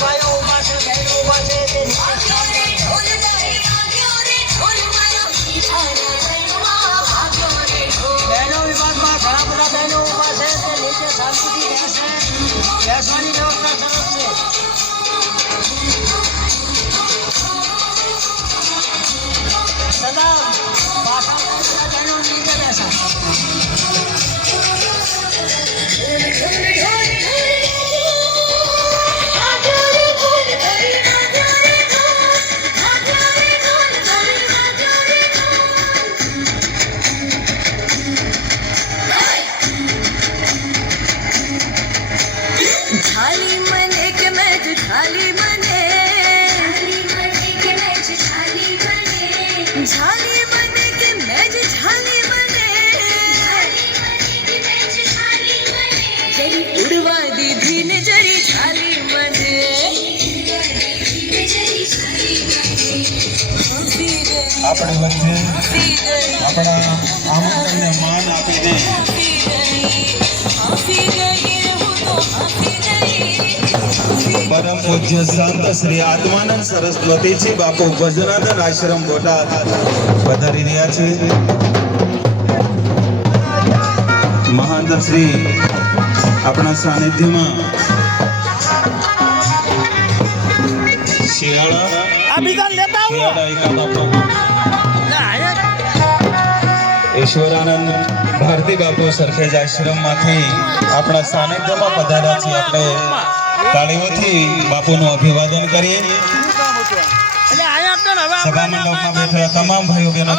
ભાઈઓ ઉભા છે, બહેનો ઉભા છે, તે નીચે બહેનો વિભાગમાં ઘણા બધા બહેનો ઉભા છે, તે નીચે શાંતિથી બેસે. બેસવાની વ્યવસ્થા સરસ છે. સદા પાછળ બહેનો નીચે બેસા. झाली मने के मैच झाली मने झाली मने के मैच झाली मने जरी उड़वा दीधी ने जरी झाली मने આપણે વચ્ચે આપણા આમંત્રણને માન આપીને પરમ પૂજ્ય સંત શ્રી આત્માનંદ સરસ્વતીજી બાપુ ભજનાનંદ આશ્રમ બોટાદ પધારી રહ્યા છે. મહાંત શ્રી આપણા સાનિધ્યમાં ઈશ્વરાનંદ ભારતી બાપુ સરખેજ આશ્રમમાંથી આપણા સાનિધ્યમાં પધાર્યા છે. આપણે તાળીઓથી બાપુનું અભિવાદન કરીએ. સભા મંડપમાં બેઠેલા તમામ ભાઈઓ બહેનો